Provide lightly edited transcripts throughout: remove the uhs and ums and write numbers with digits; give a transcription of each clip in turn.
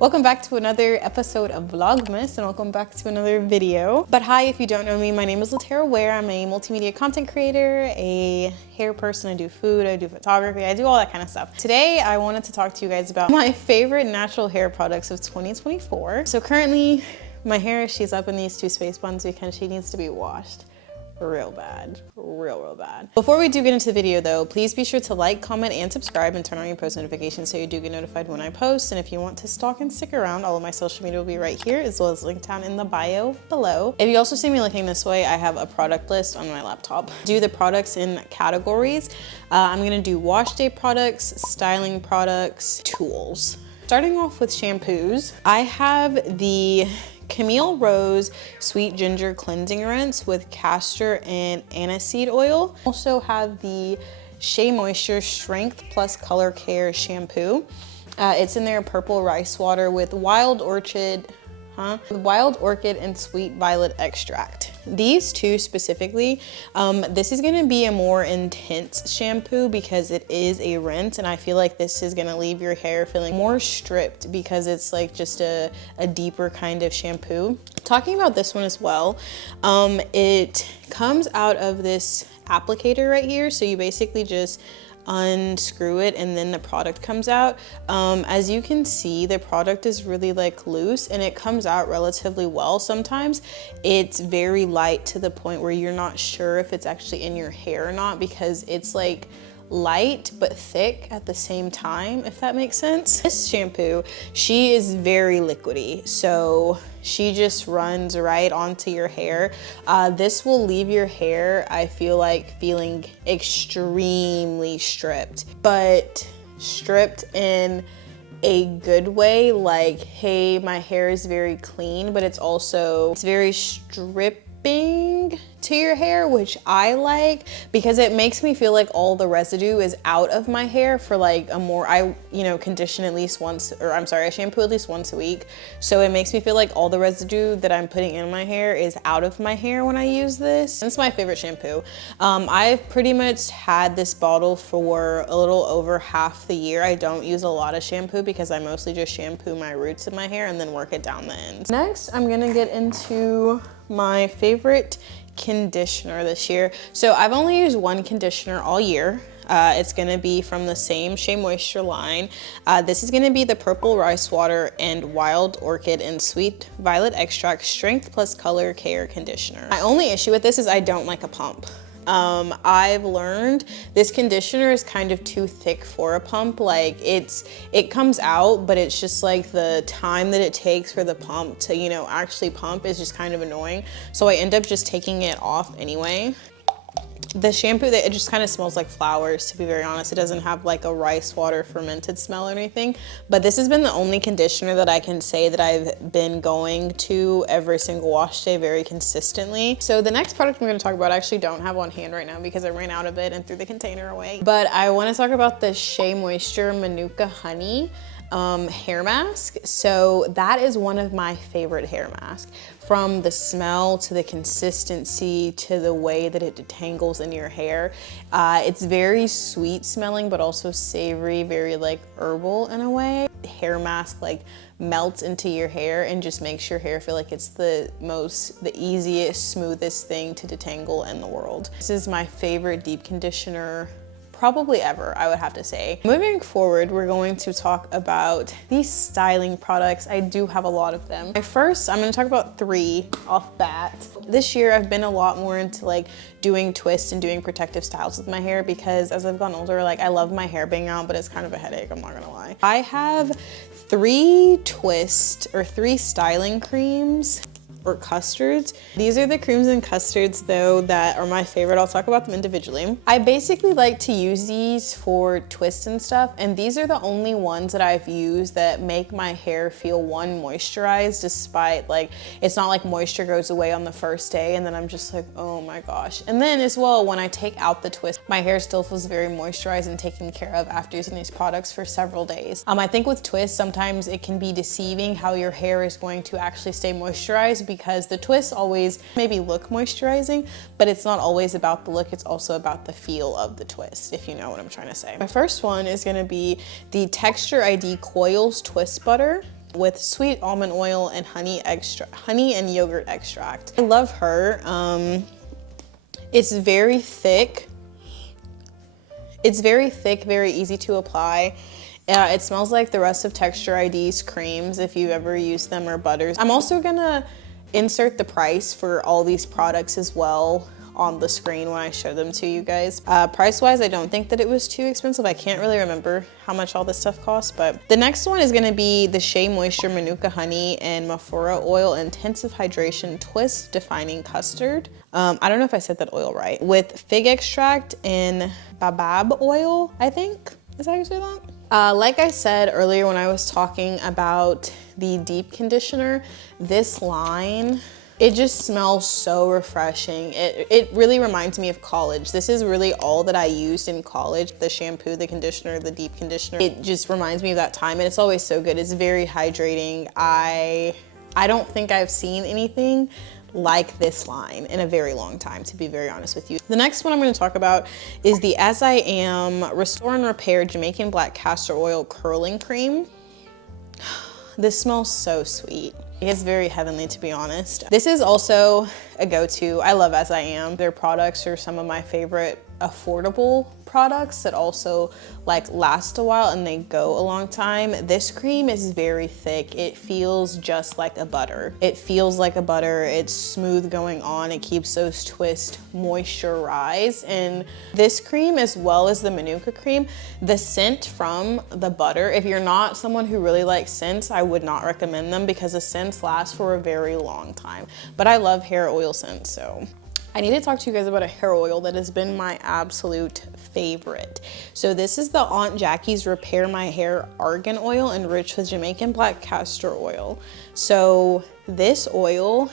Welcome back to another episode of Vlogmas and welcome back to another video. But hi, if you don't know me, my name is LaTerra Wair. I'm a multimedia content creator, a hair person. I do food, I do photography, I do all that kind of stuff. Today, I wanted to talk to you guys about my favorite natural hair products of 2024. So currently, my hair, she's up in these two space buns because she needs to be washed. Real bad, real bad. Before we do get into the video though, please be sure to like, comment, and subscribe and turn on your post notifications so you do get notified when I post. And if you want to stalk and stick around, all of my social media will be right here as well as linked down in the bio below. If you also see me looking this way, I have a product list on my laptop. Do the products in categories. I'm gonna do wash day products, styling products, tools. Starting off with shampoos, I have the Camille Rose Sweet Ginger Cleansing Rinse with castor and aniseed oil. Also have the Shea Moisture Strength Plus Color Care Shampoo. It's in there purple rice water with wild orchid and sweet violet extract. These two specifically, this is gonna be a more intense shampoo because it is a rinse, and I feel like this is gonna leave your hair feeling more stripped because it's like just a deeper kind of shampoo. Talking about this one as well, it comes out of this applicator right here. So you basically just unscrew it and then the product comes out. As you can see, the product is really like loose and it comes out relatively well. Sometimes it's very light to the point where you're not sure if it's actually in your hair or not because it's like light but thick at the same time, if that makes sense. This shampoo, she is very liquidy, so she just runs right onto your hair. This will leave your hair, I feel like, feeling extremely stripped, but stripped in a good way. Like, hey, my hair is very clean, but it's very stripping to your hair, which I like because it makes me feel like all the residue is out of my hair for like I condition at least once, or I'm sorry, I shampoo at least once a week. So it makes me feel like all the residue that I'm putting in my hair is out of my hair when I use this. It's my favorite shampoo. I've pretty much had this bottle for a little over half the year. I don't use a lot of shampoo because I mostly just shampoo my roots of my hair and then work it down the ends. Next, I'm gonna get into my favorite conditioner this year. So I've only used one conditioner all year. It's gonna be from the same Shea Moisture line. This is gonna be the Purple Rice Water and Wild Orchid and Sweet Violet Extract Strength Plus Color Care Conditioner. My only issue with this is I don't like a pump. I've learned this conditioner is kind of too thick for a pump. Like it comes out, but it's just like the time that it takes for the pump to, actually pump is just kind of annoying. So I end up just taking it off anyway. The shampoo, it just kind of smells like flowers, to be very honest. It doesn't have like a rice water fermented smell or anything, but this has been the only conditioner that I can say that I've been going to every single wash day very consistently. So the next product I'm going to talk about, I actually don't have on hand right now because I ran out of it and threw the container away, but I want to talk about the Shea Moisture Manuka Honey hair mask. So that is one of my favorite hair masks. From the smell to the consistency to the way that it detangles in your hair. It's very sweet smelling, but also savory, very like herbal in a way. The hair mask like melts into your hair and just makes your hair feel like it's the easiest, smoothest thing to detangle in the world. This is my favorite deep conditioner probably ever, I would have to say. Moving forward, we're going to talk about these styling products. I do have a lot of them. First, I'm gonna talk about 3 off bat. This year, I've been a lot more into like doing twists and doing protective styles with my hair because as I've gotten older, like I love my hair being out, but it's kind of a headache, I'm not gonna lie. I have 3 styling creams or custards. These are the creams and custards though that are my favorite. I'll talk about them individually. I basically like to use these for twists and stuff, and these are the only ones that I've used that make my hair feel moisturized, despite like it's not like moisture goes away on the first day and then I'm just like, oh my gosh. And then as well, when I take out the twist, my hair still feels very moisturized and taken care of after using these products for several days. I think with twists, sometimes it can be deceiving how your hair is going to actually stay moisturized because the twists always maybe look moisturizing, but it's not always about the look, it's also about the feel of the twist, if you know what I'm trying to say. My first one is gonna be the Texture ID Coils Twist Butter. with sweet almond oil and honey and yogurt extract. I love her. It's very thick. It's very thick, very easy to apply. It smells like the rest of Texture ID's creams if you've ever used them, or butters. I'm also gonna insert the price for all these products as well on the screen when I show them to you guys. Price-wise, I don't think that it was too expensive. I can't really remember how much all this stuff costs, but the next one is gonna be the Shea Moisture Manuka Honey and Mafura Oil Intensive Hydration Twist Defining Custard. I don't know if I said that oil right. With fig extract and baobab oil, I think. Is that how you say that? Like I said earlier when I was talking about the deep conditioner, this line, it just smells so refreshing. It really reminds me of college. This is really all that I used in college. The shampoo, the conditioner, the deep conditioner. It just reminds me of that time, and it's always so good. It's very hydrating. I don't think I've seen anything like this line in a very long time, to be very honest with you. The next one I'm going to talk about is the As I Am Restore and Repair Jamaican Black Castor Oil Curling Cream. This smells so sweet. It's very heavenly, to be honest. This is also a go-to. I love As I Am. Their products are some of my favorite affordable products that also like last a while and they go a long time. This cream is very thick. It feels just like a butter. It feels like a butter. It's smooth going on. It keeps those twists moisturized. And this cream, as well as the Manuka cream, the scent from the butter, if you're not someone who really likes scents, I would not recommend them because the scents last for a very long time. But I love hair oil scents, so I need to talk to you guys about a hair oil that has been my absolute favorite. So this is the Aunt Jackie's Repair My Hair Argan Oil enriched with Jamaican Black Castor Oil. So this oil,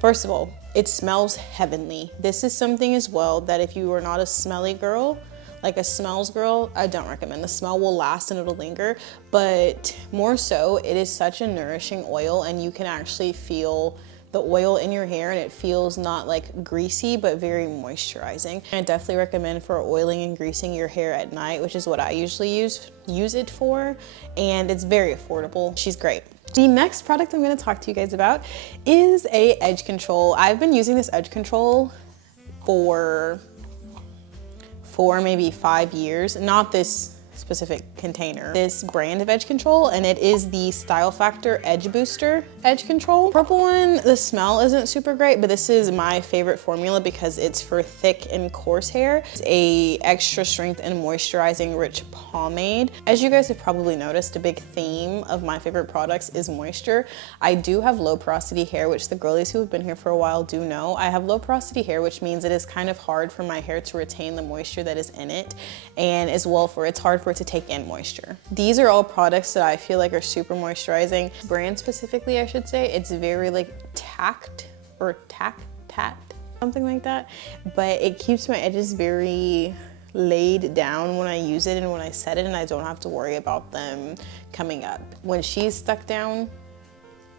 first of all, it smells heavenly. This is something as well that if you are not a smelly girl, like a smells girl, I don't recommend. The smell will last and it'll linger, but more so, it is such a nourishing oil and you can actually feel the oil in your hair and it feels not like greasy, but very moisturizing. I definitely recommend for oiling and greasing your hair at night, which is what I usually use it for, and it's very affordable. She's great. The next product I'm gonna talk to you guys about is a edge control. I've been using this edge control for maybe 5 years, not this specific container, this brand of edge control, and it is the Style Factor Edge Booster edge control. Purple one, the smell isn't super great, but this is my favorite formula because it's for thick and coarse hair. It's a extra strength and moisturizing rich pomade. As you guys have probably noticed, a big theme of my favorite products is moisture. I do have low porosity hair, which the girlies who have been here for a while do know. I have low porosity hair, which means it is kind of hard for my hair to retain the moisture that is in it, and as well it's hard for it to take in moisture. These are all products that I feel like are super moisturizing. Brand specifically, I should say, it's very like tact, something like that, but it keeps my edges very laid down when I use it and when I set it, and I don't have to worry about them coming up. When she's stuck down,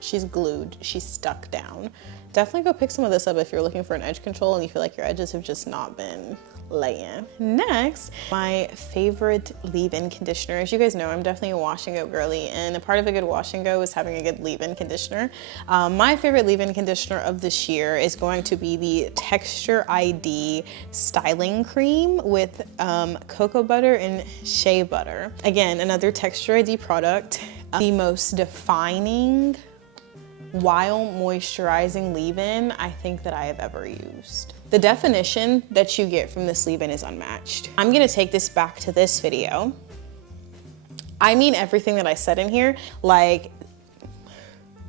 she's glued, she's stuck down. Definitely go pick some of this up if you're looking for an edge control and you feel like your edges have just not been laying. Next, my favorite leave-in conditioner. As you guys know, I'm definitely a wash and go girly, and a part of a good wash and go is having a good leave-in conditioner. My favorite leave-in conditioner of this year is going to be the Texture ID Styling Cream with cocoa butter and shea butter. Again, another Texture ID product. The most defining while moisturizing leave-in I think that I have ever used. The definition that you get from this leave-in is unmatched. I'm gonna take this back to this video. I mean everything that I said in here, like,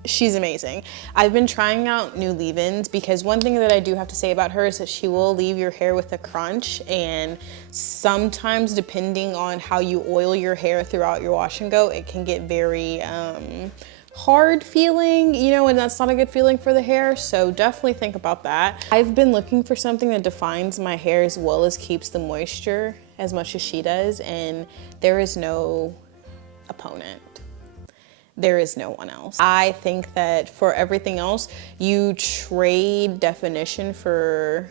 she's amazing. I've been trying out new leave-ins because one thing that I do have to say about her is that she will leave your hair with a crunch, and sometimes depending on how you oil your hair throughout your wash and go, it can get very hard feeling, you know, and that's not a good feeling for the hair, so definitely think about that. I've been looking for something that defines my hair as well as keeps the moisture as much as she does, and there is no opponent. There is no one else. I think that for everything else, you trade definition for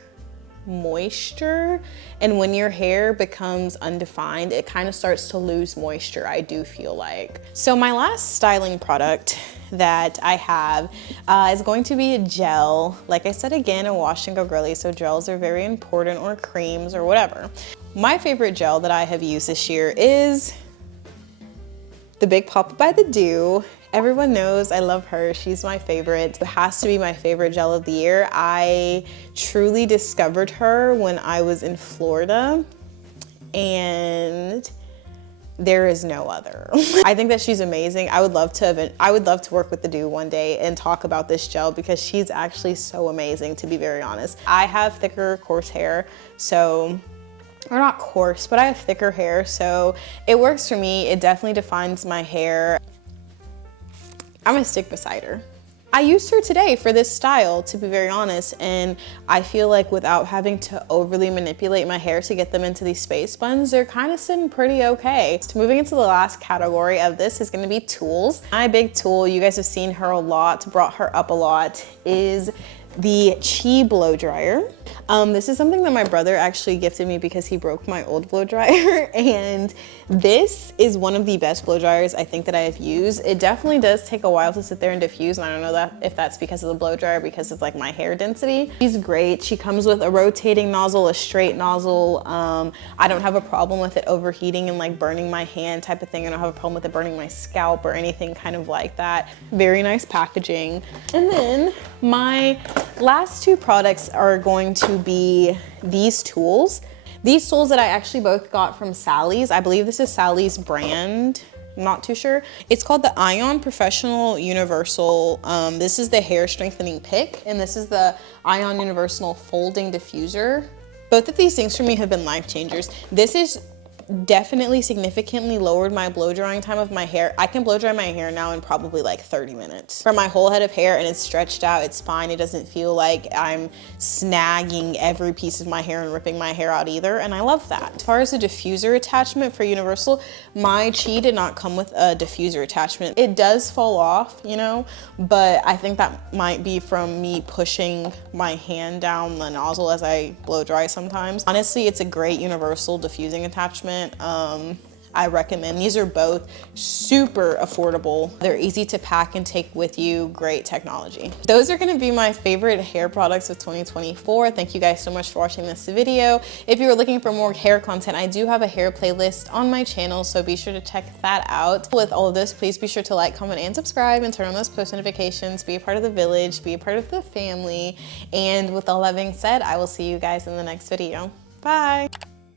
moisture, and when your hair becomes undefined, it kind of starts to lose moisture, I do feel like. So my last styling product that I have is going to be a gel. Like I said, again, a wash and go girly, so gels are very important, or creams or whatever. My favorite gel that I have used this year is the Big Papa by the Dew. Everyone knows I love her. She's my favorite. It has to be my favorite gel of the year. I truly discovered her when I was in Florida, and there is no other. I think that she's amazing. I would love to work with the Dew one day and talk about this gel, because she's actually so amazing, to be very honest. I have thicker, coarse hair, so, or not coarse, but I have thicker hair, so it works for me. It definitely defines my hair. I'm gonna stick beside her. I used her today for this style, to be very honest, and I feel like without having to overly manipulate my hair to get them into these space buns, they're kind of sitting pretty okay. So moving into the last category of this is gonna be tools. My big tool, you guys have seen her a lot, brought her up a lot, is the Chi blow dryer. This is something that my brother actually gifted me because he broke my old blow dryer, and this is one of the best blow dryers I think that I have used. It definitely does take a while to sit there and diffuse, and I don't know if that's because of the blow dryer, because of like my hair density. She's great. She comes with a rotating nozzle, a straight nozzle. I don't have a problem with it overheating and like burning my hand type of thing. I don't have a problem with it burning my scalp or anything kind of like that. Very nice packaging. And then my last two products are going to be these tools. These tools that I actually both got from Sally's. I believe this is Sally's brand. I'm not too sure. It's called the Ion Professional Universal. This is the hair strengthening pick, and this is the Ion Universal Folding Diffuser. Both of these things for me have been life changers. This is definitely significantly lowered my blow drying time of my hair. I can blow dry my hair now in probably like 30 minutes. For my whole head of hair, and it's stretched out, it's fine. It doesn't feel like I'm snagging every piece of my hair and ripping my hair out either, and I love that. As far as the diffuser attachment for Universal, my Chi did not come with a diffuser attachment. It does fall off, you know, but I think that might be from me pushing my hand down the nozzle as I blow dry sometimes. Honestly, it's a great universal diffusing attachment. I recommend. These are both super affordable. They're easy to pack and take with you. Great technology. Those are gonna be my favorite hair products of 2024. Thank you guys so much for watching this video. If you're looking for more hair content, I do have a hair playlist on my channel, so be sure to check that out. With all of this, please be sure to like, comment, and subscribe, and turn on those post notifications. Be a part of the village, be a part of the family. And with all that being said, I will see you guys in the next video. Bye.